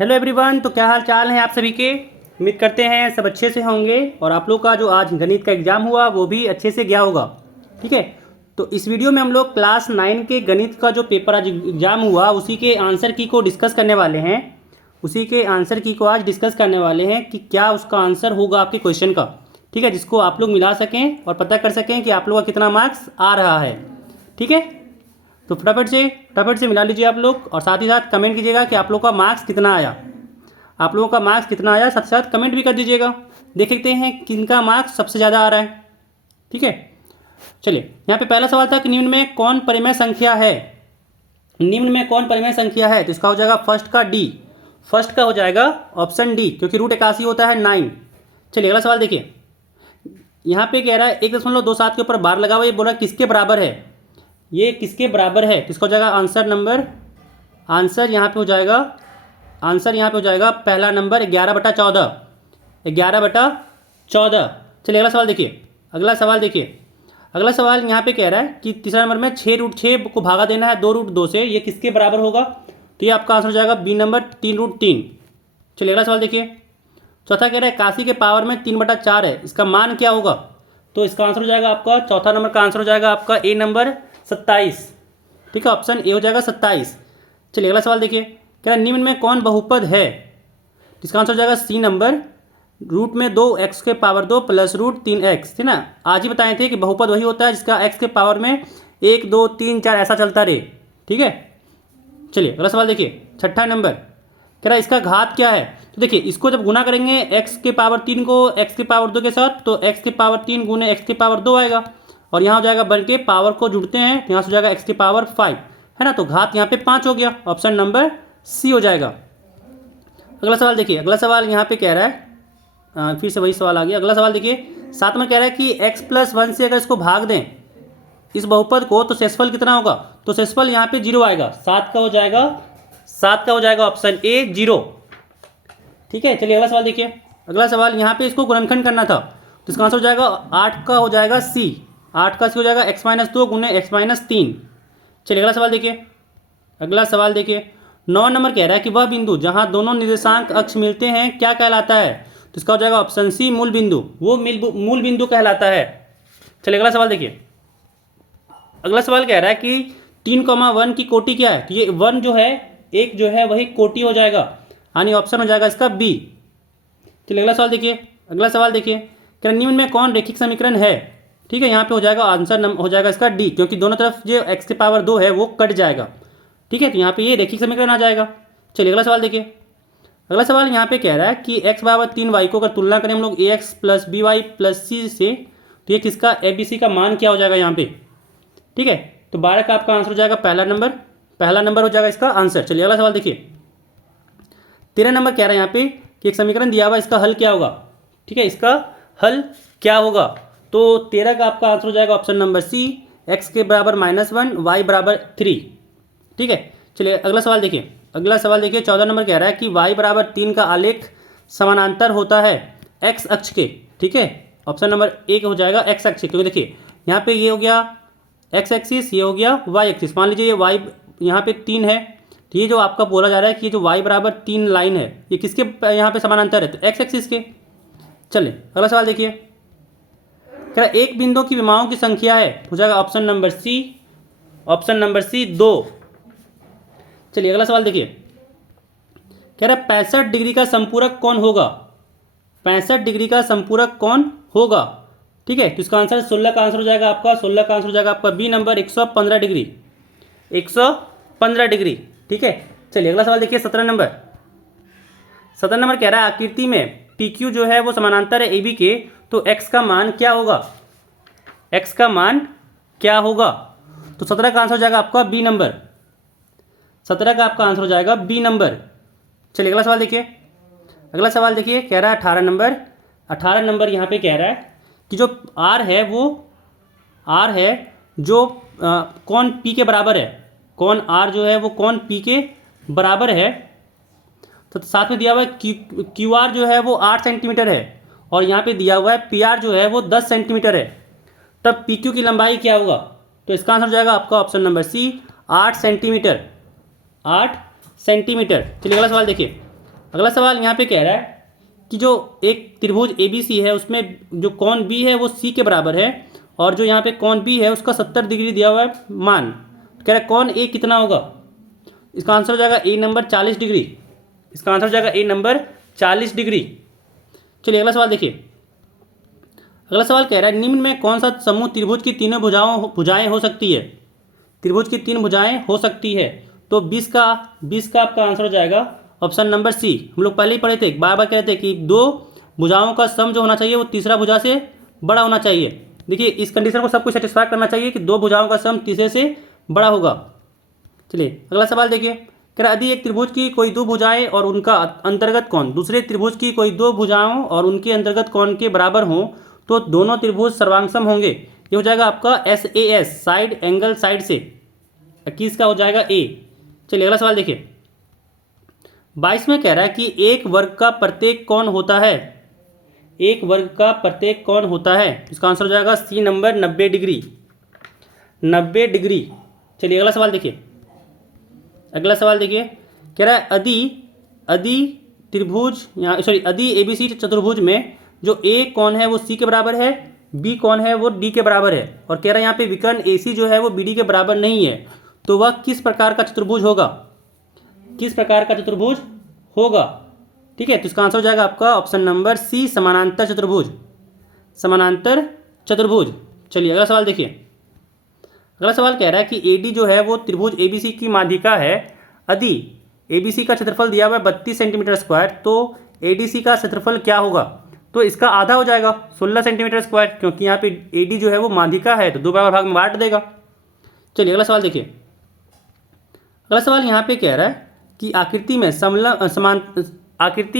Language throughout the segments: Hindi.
हेलो एवरीवन, तो क्या हाल चाल है आप सभी के। उम्मीद करते हैं सब अच्छे से होंगे और आप लोग का जो आज गणित का एग्ज़ाम हुआ वो भी अच्छे से गया होगा। ठीक है, तो इस वीडियो में हम लोग क्लास 9 के गणित का जो पेपर आज एग्ज़ाम हुआ उसी के आंसर की को डिस्कस करने वाले हैं। उसी के आंसर की को आज डिस्कस करने वाले हैं कि क्या उसका आंसर होगा आपके क्वेश्चन का। ठीक है, जिसको आप लोग मिला सकें और पता कर सकें कि आप लोग का कितना मार्क्स आ रहा है। ठीक है, तो फटाफट से मिला लीजिए आप लोग और साथ ही साथ कमेंट कीजिएगा कि आप लोग का मार्क्स कितना आया। आप लोगों का मार्क्स कितना आया साथ साथ कमेंट भी कर दीजिएगा। देख लेते हैं किनका मार्क्स सबसे ज़्यादा आ रहा है। ठीक है, चलिए यहाँ पे पहला सवाल था कि निम्न में कौन परिमेय संख्या है। निम्न में कौन परिमेय संख्या है, तो इसका हो जाएगा फर्स्ट का डी। फर्स्ट का हो जाएगा ऑप्शन डी, क्योंकि रूट 81 होता है 9। चलिए अगला सवाल देखिए, यहाँ पे कह रहा है 1.27 के ऊपर बार लगा हुआ, ये बोला किसके बराबर है। ये किसके बराबर है, किसका हो जाएगा आंसर यहाँ पे हो जाएगा पहला नंबर 11/14। 11/14। चलिए अगला सवाल यहाँ पे कह रहा है कि तीसरा नंबर में 6√6 को भागा देना है 2√2 से, ये किसके बराबर होगा, तो ये आपका आंसर हो जाएगा बी नंबर 3√3। चलिए अगला सवाल देखिए, चौथा कह रहा है 81 के पावर में 3/4 है, इसका मान क्या होगा, तो इसका आंसर हो जाएगा आपका चौथा नंबर का आंसर हो जाएगा आपका ए नंबर 27। ठीक है, ऑप्शन ए हो जाएगा 27। चलिए अगला सवाल देखिए, कह रहा है निम्न में कौन बहुपद है, इसका आंसर हो जाएगा सी नंबर रूट में 2x के पावर 2 प्लस रूट 3x। ठीक ना, आज ही बताए थे कि बहुपद वही होता है जिसका x के पावर में 1 2 3 4 ऐसा चलता रहे। ठीक है, चलिए अगला सवाल देखिए, छठा नंबर कह रहा है इसका घात क्या है, तो देखिए इसको जब गुना करेंगे x के पावर 3 को x के पावर 2 के साथ, तो x के पावर 3 गुने x के पावर 2 आएगा और यहाँ हो जाएगा बन के पावर को जुड़ते हैं, यहाँ से हो जाएगा x की पावर 5 है ना, तो घात यहाँ पे 5 हो गया, ऑप्शन नंबर सी हो जाएगा। अगला सवाल देखिए, अगला सवाल यहाँ पे कह रहा है फिर से वही सवाल आ गया। अगला सवाल देखिए, साथ में कह रहा है कि x+1 से अगर इसको भाग दें इस बहुपद को तो शेषफल कितना होगा, तो शेषफल यहाँ पे 0 आएगा। 7 का हो जाएगा ऑप्शन ए 0। ठीक है, चलिए अगला सवाल देखिए, अगला सवाल यहाँ पे इसको गुणनखंड करना था, तो इसका आंसर हो जाएगा 8 का हो जाएगा सी। 8 का सी हो जाएगा x-2 गुने x-3। चलिए अगला सवाल देखिए, 9 नंबर कह रहा है कि वह बिंदु जहां दोनों निर्देशांक अक्ष मिलते हैं क्या कहलाता है, तो इसका हो जाएगा ऑप्शन सी मूल बिंदु, वो मूल बिंदु कहलाता है। चलिए अगला सवाल देखिए, अगला सवाल कह रहा है कि 3,1 की कोटि क्या है, तो ये 1 जो है एक जो है वही कोटि हो जाएगा, यानी ऑप्शन हो जाएगा इसका बी। चलिए अगला सवाल देखिए, क्या निम्न में कौन रैखिक समीकरण है। ठीक है, यहाँ पे हो जाएगा आंसर हो जाएगा इसका डी, क्योंकि दोनों तरफ जो x के पावर 2 है वो कट जाएगा। ठीक है, तो यहाँ पे ये रैखिक समीकरण आ जाएगा। चलिए अगला सवाल देखिए, अगला सवाल यहाँ पे कह रहा है कि x बराबर 3y को अगर तुलना करें हम लोग ax + by + c से, तो ये किसका abc का मान क्या हो जाएगा यहाँ पे। ठीक है, तो 12 का आपका आंसर हो जाएगा पहला नंबर हो जाएगा इसका आंसर। चलिए अगला सवाल देखिए, 13 नंबर कह रहा है यहाँ पे कि एक समीकरण दिया हुआ इसका हल क्या होगा। ठीक है, इसका हल क्या होगा, तो 13 का आपका आंसर हो जाएगा ऑप्शन नंबर सी x के बराबर -1 y बराबर 3। ठीक है, चलिए अगला सवाल देखिए, 14 नंबर कह रहा है कि y बराबर 3 का आलेख समानांतर होता है x अक्ष के। ठीक है, ऑप्शन नंबर ए हो जाएगा x अक्ष, क्योंकि देखिए यहाँ पे ये हो गया x एक्सिस, ये हो गया y एक्सिस। मान लीजिए ये y यहाँ पे 3 है, तो ये जो आपका बोला जा रहा है कि ये जो y बराबर 3 लाइन है ये किसके यहाँ पे समानांतर है, तो x एक्सिस के। चलिए अगला सवाल देखिए, कह रहा एक बिंदु की विमाओं की संख्या है, हो जाएगा ऑप्शन नंबर सी 2। चलिए अगला सवाल देखिए, कह रहा 65 डिग्री का संपूरक कौन होगा। 65 डिग्री का संपूरक कौन होगा। ठीक है, तो इसका आंसर 16 का आंसर हो जाएगा आपका बी नंबर 115 डिग्री। ठीक है, चलिए अगला सवाल देखिए, 17 नंबर कह रहा है आकृति में PQ जो है वो समानांतर है AB के, तो x का मान क्या होगा। तो 17 का आंसर हो जाएगा आपका बी नंबर। 17 का आपका आंसर हो जाएगा बी नंबर। चलिए अगला सवाल देखिए, कह रहा है 18 नंबर यहाँ पे कह रहा है कि जो r है वो जो कौन p के बराबर है, कौन r जो है वो कौन p के बराबर है, तो साथ में दिया हुआ है QR जो है वो 8 सेंटीमीटर है और यहाँ पे दिया हुआ है PR जो है वो 10 सेंटीमीटर है, तब PQ की लंबाई क्या होगा, तो इसका आंसर हो जाएगा आपका ऑप्शन नंबर सी 8 सेंटीमीटर। चलिए अगला सवाल देखिए, अगला सवाल यहाँ पे कह रहा है कि जो एक त्रिभुज ABC है उसमें जो कोण B है वो C के बराबर है और जो यहाँ पे कोण B है उसका 70 डिग्री दिया हुआ है मान। तो कह रहा है कोण A कितना होगा? इसका आंसर हो जाएगा A नंबर 40 डिग्री। इसका आंसर हो जाएगा A नंबर 40 डिग्री। चलिए अगला सवाल देखिए। अगला सवाल कह रहा है निम्न में कौन सा समूह त्रिभुज की तीनों भुजाएं हो सकती है? त्रिभुज की 3 भुजाएं हो सकती है। तो 20 का आपका आंसर हो जाएगा ऑप्शन नंबर C। हम लोग पहले ही पढ़े थे, बार बार कहते हैं कि 2 भुजाओं का सम जो होना चाहिए वो तीसरा भुजा से बड़ा होना चाहिए। देखिए इस कंडीशन को सबको सेटिस्फाई करना चाहिए कि 2 भुजाओं का सम तीसरे से बड़ा होगा। चलिए अगला सवाल देखिए। कह रहा यदि एक त्रिभुज की कोई 2 भुजाएं और उनका अंतर्गत कोण दूसरे त्रिभुज की कोई 2 भुजाओं और उनके अंतर्गत कोण के बराबर हों तो दोनों त्रिभुज सर्वांगसम होंगे। ये हो जाएगा आपका SAS साइड एंगल साइड से। 21 का हो जाएगा A। चलिए अगला सवाल देखिए। 22 में कह रहा है कि एक वर्ग का प्रत्येक कोण होता है। एक वर्ग का प्रत्येक कोण होता है। इसका आंसर हो जाएगा C नंबर 90 डिग्री। 90 डिग्री। चलिए अगला सवाल देखिए। अगला सवाल देखिए। कह रहा है यदि त्रिभुज यदि ABC चतुर्भुज में जो A कोण है वो C के बराबर है, B कोण है वो D के बराबर है और कह रहा है यहाँ पे विकर्ण AC जो है वो BD के बराबर नहीं है, तो वह किस प्रकार का चतुर्भुज होगा? किस प्रकार का चतुर्भुज होगा? ठीक है, तो इसका आंसर हो जाएगा आपका ऑप्शन नंबर C समानांतर चतुर्भुज। समानांतर चतुर्भुज। चलिए अगला सवाल देखिए। अगला सवाल कह रहा है कि AD जो है वो त्रिभुज ABC की माध्यिका है। यदि ABC का क्षेत्रफल दिया हुआ है 32 सेंटीमीटर स्क्वायर, तो ADC का क्षेत्रफल क्या होगा? तो इसका आधा हो जाएगा 16 सेंटीमीटर स्क्वायर, क्योंकि यहाँ पे AD जो है वो माध्यिका है तो 2 बराबर भाग में बांट देगा। चलिए अगला सवाल देखिए। अगला सवाल यहाँ पे कह रहा है कि आकृति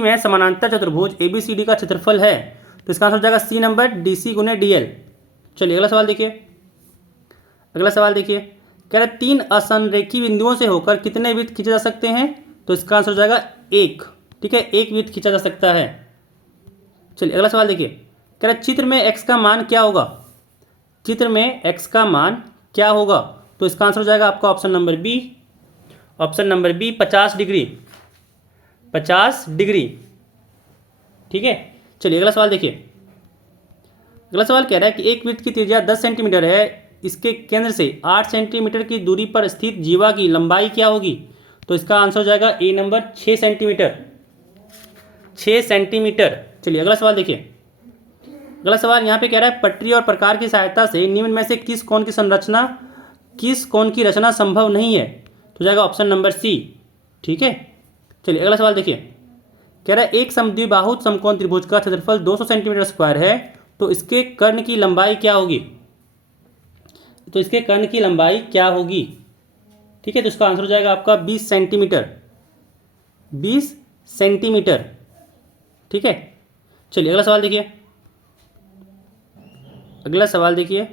में समानांतर चतुर्भुज ABCD का क्षेत्रफल है, तो इसका आंसर हो जाएगा C नंबर DC गुने DL। चलिए अगला सवाल देखिए। अगला सवाल देखिए। कह रहा है 3 असंरेखी बिंदुओं से होकर कितने वृत्त खींचे जा सकते हैं? तो इसका आंसर हो जाएगा 1। ठीक है, 1 वृत्त खींचा जा सकता है। चलिए अगला सवाल देखिए। कह रहा है चित्र में x का मान क्या होगा? चित्र में x का मान क्या होगा? तो इसका आंसर हो जाएगा आपका option number B। Option number B 50 degree. 50 degree. ठीक है, चलिए अगला सवाल देखिए। अगला सवाल कह रहा है कि एक वृत्त की त्रिज्या 10 सेंटीमीटर है, इसके केंद्र से 8 सेंटीमीटर की दूरी पर स्थित जीवा की लंबाई क्या होगी? तो इसका आंसर हो जाएगा A नंबर 6 सेंटीमीटर। 6 सेंटीमीटर। चलिए अगला सवाल देखिए। अगला सवाल यहाँ पे कह रहा है पटरी और प्रकार की सहायता से निम्न में से किस कोण की रचना संभव नहीं है? तो जाएगा ऑप्शन नंबर C। ठीक है, चलिए अगला सवाल देखिए। कह रहा है एक समद्विबाहु समकोण त्रिभुज का क्षेत्रफल 200 सेंटीमीटर स्क्वायर है, तो इसके कर्ण की लंबाई क्या होगी? तो इसके कर्ण की लंबाई क्या होगी? ठीक है, तो इसका आंसर हो जाएगा आपका 20 सेंटीमीटर। 20 सेंटीमीटर। ठीक है, चलिए अगला सवाल देखिए। अगला सवाल देखिए।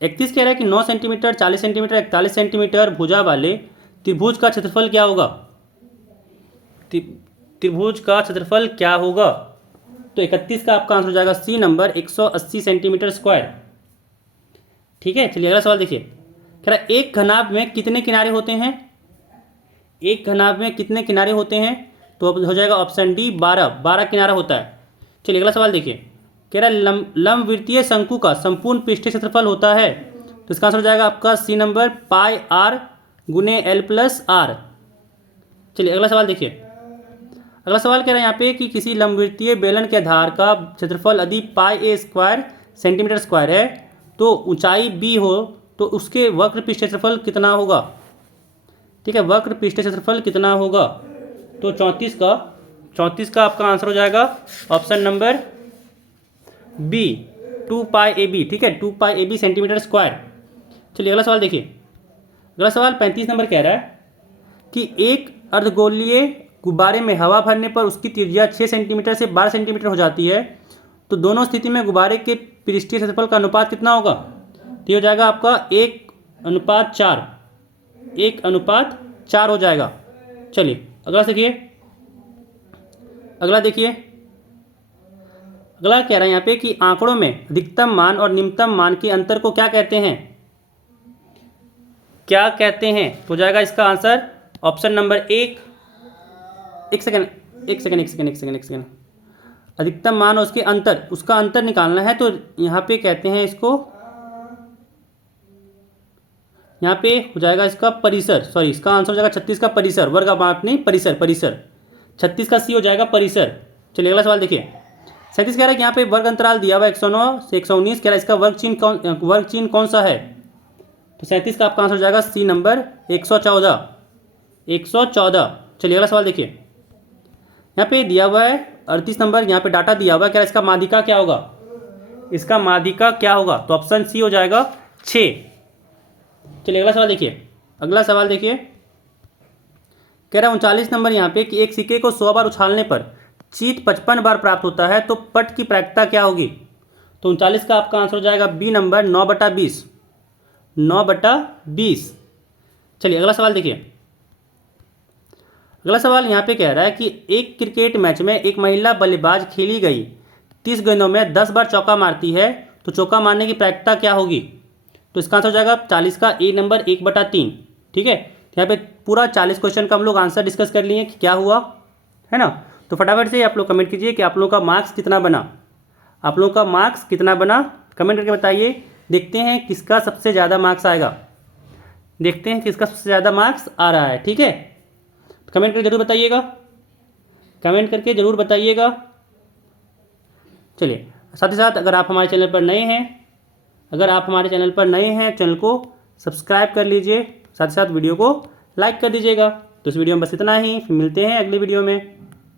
31 कह रहा है कि 9 सेंटीमीटर, 40 सेंटीमीटर, 41 सेंटीमीटर भुजा वाले त्रिभुज का क्षेत्रफल क्या होगा? त्रिभुज का क्षेत्रफल क्या होगा? तो 31 का आपका आंसर हो जाएगा C नंबर 180 सेंटीमीटर स्क्वायर। ठीक है, चलिए अगला सवाल देखिए। कह रहा है एक घनाभ में कितने किनारे होते हैं? एक घनाभ में कितने किनारे होते हैं? तो हो जाएगा ऑप्शन D 12 किनारा होता है। चलिए अगला सवाल देखिए। कह रहा है लंबवृत्तीय शंकु का संपूर्ण पृष्ठीय क्षेत्रफल होता है, तो इसका आंसर हो जाएगा आपका C नंबर पाई R गुने L प्लस R। चलिए अगला सवाल देखिए। अगला सवाल कह रहा है यहाँ पे कि किसी लंबवृत्तीय बेलन के आधार का क्षेत्रफल यदि पाई A स्क्वायर सेंटीमीटर स्क्वायर है तो ऊंचाई B हो, तो उसके वक्र पृष्ठ क्षेत्रफल कितना होगा? ठीक है, वक्र पृष्ठ क्षेत्रफल कितना होगा? तो 34 का आपका आंसर हो जाएगा ऑप्शन नंबर B 2 पाई AB। ठीक है, 2 पाई AB सेंटीमीटर स्क्वायर। चलिए अगला सवाल देखिए। अगला सवाल 35 नंबर कह रहा है कि एक अर्धगोलीय गुब्बारे में हवा भरने पर उसकी त्रिज्या 6 सेंटीमीटर से 12 सेंटीमीटर हो जाती है, तो दोनों स्थिति में गुब्बारे के पृष्ठीय क्षेत्रफल का अनुपात कितना होगा? तो हो जाएगा आपका 1:4। 1:4 हो जाएगा। चलिए अगला देखिए। अगला देखिए। अगला कह रहा है यहाँ पे कि आंकड़ों में अधिकतम मान और निम्नतम मान के अंतर को क्या कहते हैं? क्या कहते हैं? तो जाएगा इसका आंसर ऑप्शन नंबर 1 एक सेकंड। अधिकतम मान और उसके अंतर, उसका अंतर निकालना है। तो यहाँ पे कहते हैं इसको, यहाँ पे हो जाएगा इसका परिसर, सॉरी इसका आंसर हो जाएगा 36 का परिसर, वर्ग माप नहीं, परिसर 36 का सी हो जाएगा परिसर। चलिए अगला सवाल देखिए। 37 कह रहा है कि यहाँ पे वर्ग अंतराल दिया हुआ 109 से 119, कह रहा है इसका वर्ग चिन्ह कौन सा है। तो 37 का आपका आंसर हो जाएगा सी नंबर 114। चलिए अगला सवाल देखिए। यहाँ पे दिया हुआ है 38 नंबर, यहाँ पे डाटा दिया हुआ है, कह रहा है इसका माध्यिका क्या होगा, इसका माध्यिका क्या होगा। तो ऑप्शन सी हो जाएगा 6। चलिए अगला सवाल देखिए। कह रहा है 39 नंबर यहाँ पे कि एक सिक्के को 100 बार उछालने पर चीत 55 बार प्राप्त होता है, तो पट की प्रायिकता क्या होगी। तो 39 का आपका आंसर हो जाएगा बी नंबर 9/20। चलिए अगला सवाल देखिए। अगला सवाल यहाँ पे कह रहा है कि एक क्रिकेट मैच में एक महिला बल्लेबाज खेली गई 30 गेंदों में 10 बार चौका मारती है, तो चौका मारने की प्रायिकता क्या होगी। तो इसका आंसर हो जाएगा 40 का ए नंबर 1/3। ठीक है, यहाँ पे पूरा 40 क्वेश्चन का हम लोग आंसर डिस्कस कर लिए कि क्या हुआ है ना। तो फटाफट से आप लोग कमेंट कीजिए कि आप लोगों का मार्क्स कितना बना, कमेंट करके बताइए। देखते हैं किसका सबसे ज़्यादा मार्क्स आ रहा है। ठीक है, कमेंट करके ज़रूर बताइएगा। चलिए, साथ ही साथ अगर आप हमारे चैनल पर नए हैं, चैनल को सब्सक्राइब कर लीजिए, साथ ही साथ वीडियो को लाइक कर दीजिएगा। तो इस वीडियो में बस इतना ही, फिर मिलते हैं अगले वीडियो में।